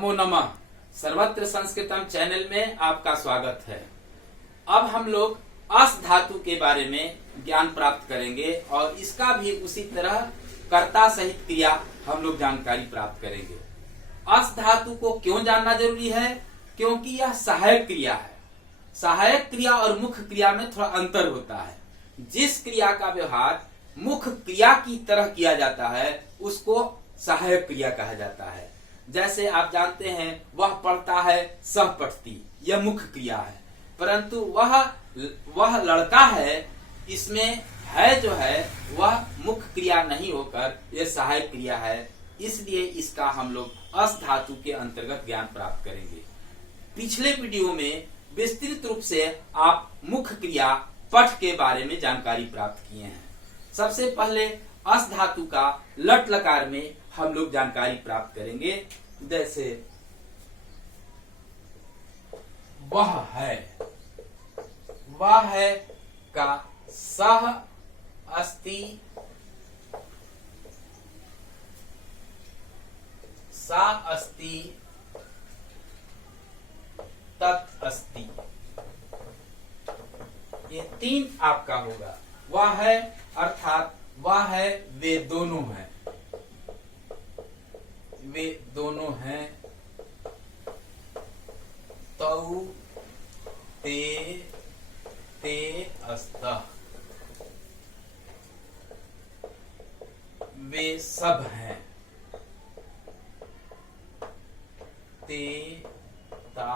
नमो नमः। सर्वत्र संस्कृतम चैनल में आपका स्वागत है। अब हम लोग अस धातु के बारे में ज्ञान प्राप्त करेंगे और इसका भी उसी तरह कर्ता सहित क्रिया हम लोग जानकारी प्राप्त करेंगे। अस धातु को क्यों जानना जरूरी है? क्योंकि यह सहायक क्रिया है। सहायक क्रिया और मुख्य क्रिया में थोड़ा अंतर होता है। जिस क्रिया का व्यवहार मुख्य क्रिया की तरह किया जाता है उसको सहायक क्रिया कहा जाता है। जैसे आप जानते हैं वह पढ़ता है, सह पठती, यह मुख्य क्रिया है। परंतु वह लड़का है, इसमें है जो है वह मुख्य क्रिया नहीं होकर यह सहायक क्रिया है। इसलिए इसका हम लोग अस धातु के अंतर्गत ज्ञान प्राप्त करेंगे। पिछले वीडियो में विस्तृत रूप से आप मुख्य क्रिया पठ के बारे में जानकारी प्राप्त किए हैं। सबसे पहले अस धातु का लट लकार में हम लोग जानकारी प्राप्त करेंगे। जैसे वह है का सह अस्ति, सा अस्ति, तत् अस्ति, ये तीन आपका होगा। वह है अर्थात वह है वे दोनों हैं, वे दोनों हैं। तौ ते अस्तः, वे सब हैं। ते ता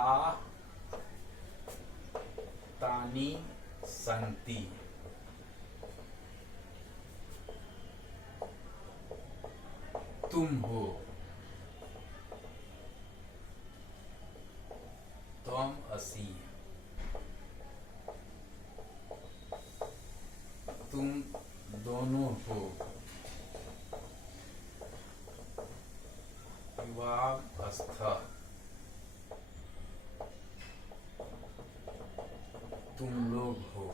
तानि सन्ति, तुम हो, त्वम असि, तुम दोनों हो, युवाम अस्थः, तुम लोग हो,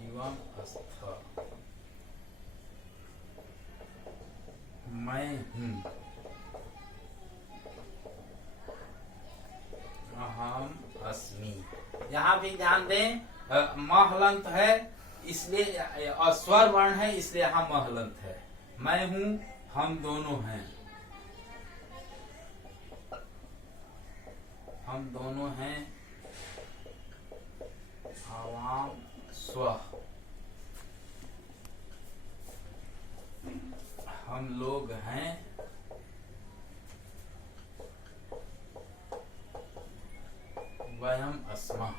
युवाम अस्थः, मैं हूं, अहम अस्मि। यहाँ भी ध्यान दें, म हलंत है इसलिए, स्वर वर्ण है इसलिए यहाँ म हलंत है। मैं हूं, हम दोनों हैं, हम दोनों हैं। आवाम स्वः, हम लोग हैं। वयम अस्मः।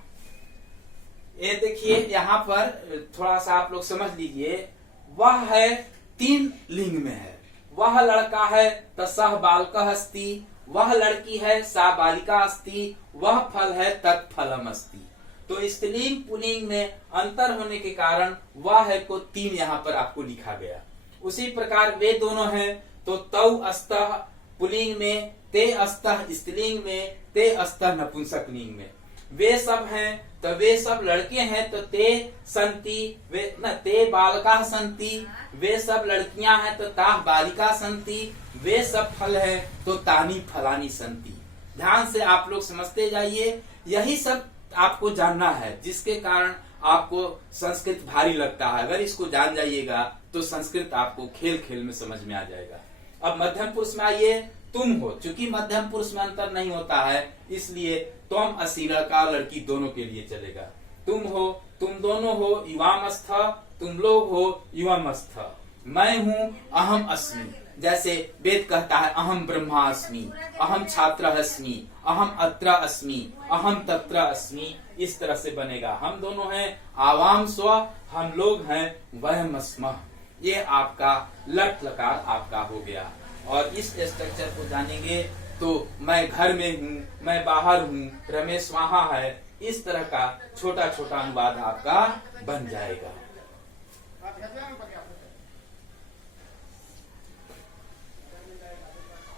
ये देखिए यहाँ पर थोड़ा सा आप लोग समझ लीजिए। वह है तीन लिंग में है। वह लड़का है तो सह बालकः अस्ति, वह लड़की है सा बालिका अस्ति, वह फल है तत्फलम अस्ति। तो स्त्रीलिंग पुल्लिंग में अंतर होने के कारण वह है को तीन यहाँ पर आपको लिखा गया। उसी प्रकार वे दोनों हैं तो तौ अस्तः पुल्लिंग में, ते अस्तः स्त्रीलिंग में, ते अस्तः नपुंसकलिंग में। वे सब हैं तो वे सब लड़के हैं तो ते संति, वे न ते बालका संति, वे सब लड़कियां हैं तो ताह बालिका संति, वे सब फल है तो तानी फलानी संति। ध्यान से आप लोग समझते जाइए। यही सब आपको जानना है, जिसके कारण आपको संस्कृत भारी लगता है। अगर इसको जान जाइएगा तो संस्कृत आपको खेल खेल में समझ में आ जाएगा। अब मध्यम पुरुष में आइए। तुम हो, चूंकि मध्यम पुरुष में अंतर नहीं होता है इसलिए त्वम असि, लड़का लड़की दोनों के लिए चलेगा। तुम हो, तुम दोनों हो, युवामस्थ, तुम लोग हो, युवामस्थ। मैं हूँ, अहम अस्मि। जैसे वेद कहता है अहम ब्रह्मास्मि, अहम छात्र अस्मि, अहम अत्र अस्मि, अहम तत्र अस्मि। इस तरह से बनेगा। हम दोनों हैं, आवाम स्व, हम लोग हैं, वयम स्मः। ये आपका लट लकार आपका हो गया। और इस स्ट्रक्चर को जानेंगे तो मैं घर में हूँ, मैं बाहर हूँ, रमेश वहां है, इस तरह का छोटा छोटा अनुवाद आपका बन जाएगा।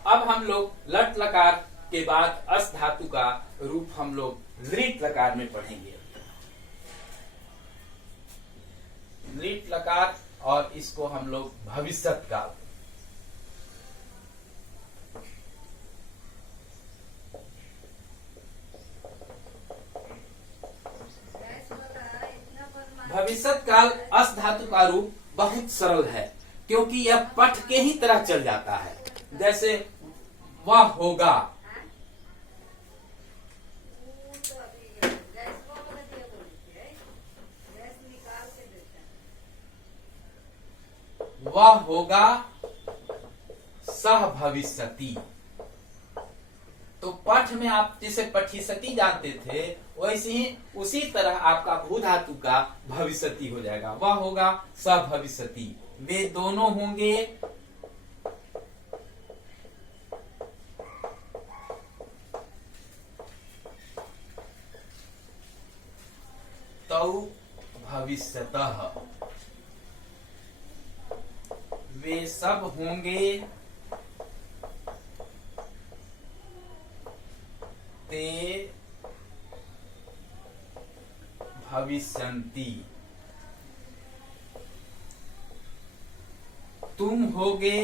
अब हम लोग लट लकार के बाद अस धातु का रूप हम लोग लृट लकार में पढ़ेंगे। लृट लकार और इसको हम लोग भविष्यत काल, भविष्यत काल अस धातु का रूप बहुत सरल है, क्योंकि यह पठ के ही तरह चल जाता है। जैसे वह होगा, वह होगा सह भविष्यति। तो पठ में आप जैसे पठिसति जानते थे, वैसे ही उसी तरह आपका भू धातु का भविष्यति हो जाएगा। वह होगा सह भविष्यति। वे दोनों होंगे तौ भविष्यतः। वे सब होंगे ते भविष्यन्ति। तुम होगे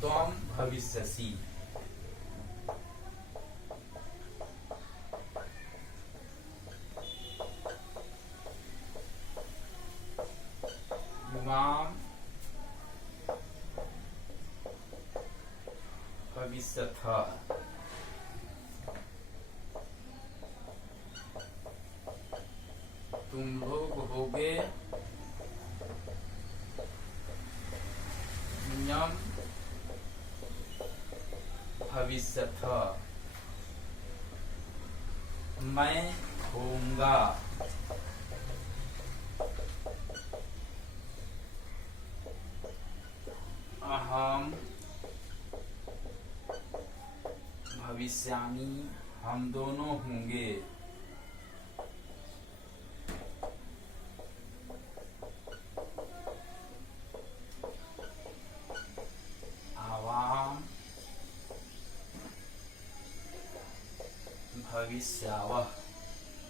त्वं भविष्यसि। युवां भविष्यतः। तुम लोग होगे यं भविष्यतः। मैं होऊंगा अहम भविष्यामि। हम दोनों होंगे। आवाम भविष्यावः।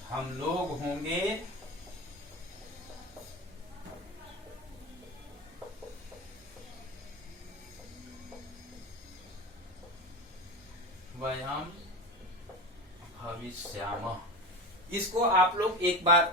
हम लोग होंगे वयम भविष्यामः। इसको आप लोग एक बार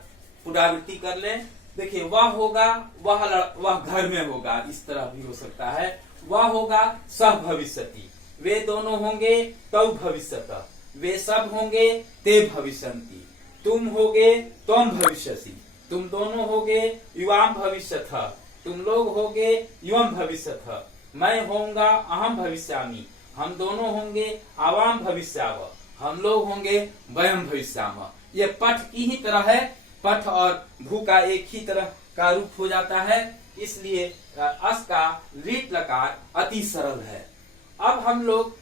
पुनरावृत्ति कर लें। देखिए, वह होगा, वह घर में होगा, इस तरह भी हो सकता है। वह होगा सह भविष्यति। वे दोनों होंगे तौ भविष्यतः। वे सब होंगे ते भविष्यन्ति। तुम होगे त्वं भविष्यसि। तुम दोनों होगे युवां भविष्यतः। तुम लोग होगे युवं भविष्यतः। मैं होऊंगा अहम भविष्यामि। हम दोनों होंगे आवाम भविष्यावः। हम लोग होंगे वयम भविष्यामः। ये पठ की ही तरह है। पठ और भू का एक ही तरह का रूप हो जाता है, इसलिए अस का लीट लकार अति सरल है। अब हम लोग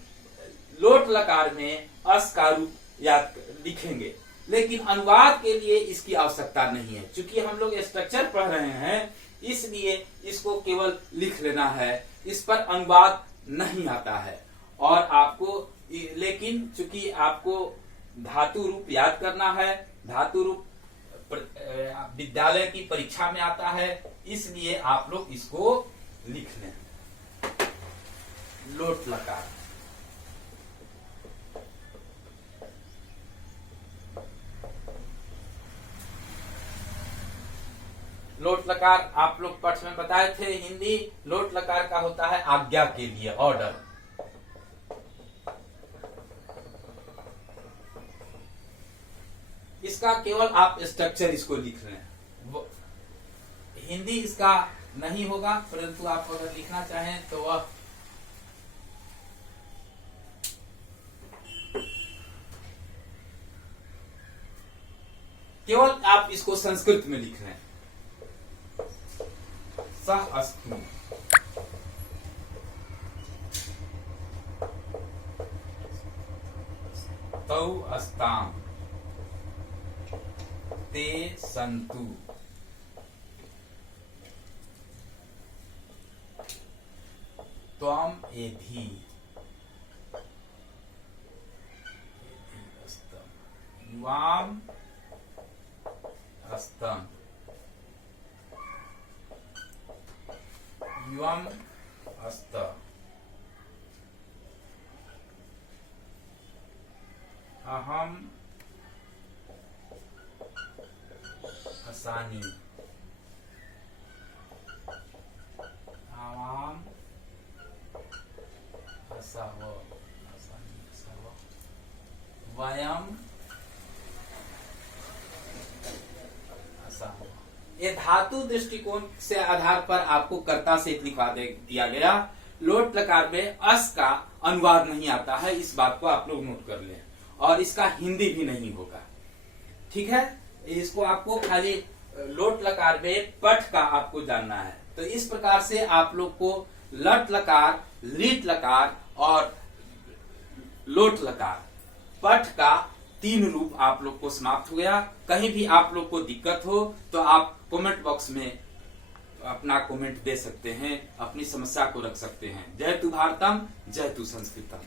लोट लकार में अस का रूप याद लिखेंगे, लेकिन अनुवाद के लिए इसकी आवश्यकता नहीं है। चूंकि हम लोग स्ट्रक्चर पढ़ रहे हैं, इसलिए इसको केवल लिख लेना है। इस पर अनुवाद नहीं आता है। और आपको, लेकिन चूंकि आपको धातु रूप याद करना है, धातु रूप विद्यालय की परीक्षा में आता है, इसलिए आप लोग इसको लिख लें। लोट लकार। लोट लकार आप लोग पाठ में बताए थे। हिंदी लोट लकार का होता है आज्ञा के लिए, ऑर्डर। इसका केवल आप स्ट्रक्चर इसको लिख रहे हैं। हिंदी इसका नहीं होगा, परंतु आप अगर लिखना चाहें तो वह केवल आप इसको संस्कृत में लिख रहे हैं। सह अस्तु। तौ अस्ताम। ते सन्तु। त्वम एधि। युवाम हस्तम। युवम हस्त। अहम आसानी आवाम असाव वयम असाव। ये धातु दृष्टिकोण से आधार पर आपको कर्ता से लिखवा दिया गया। लोट लकार में अस का अनुवाद नहीं आता है, इस बात को आप लोग नोट कर लें, और इसका हिंदी भी नहीं होगा। ठीक है, इसको आपको खाली लोट लकार में पठ का आपको जानना है। तो इस प्रकार से आप लोग को लट लकार, लीट लकार और लोट लकार पठ का 3 रूप आप लोग को समाप्त हो गया। कहीं भी आप लोग को दिक्कत हो तो आप कमेंट बॉक्स में अपना कमेंट दे सकते हैं, अपनी समस्या को रख सकते हैं। जय तु भारतम, जय तु संस्कृतम।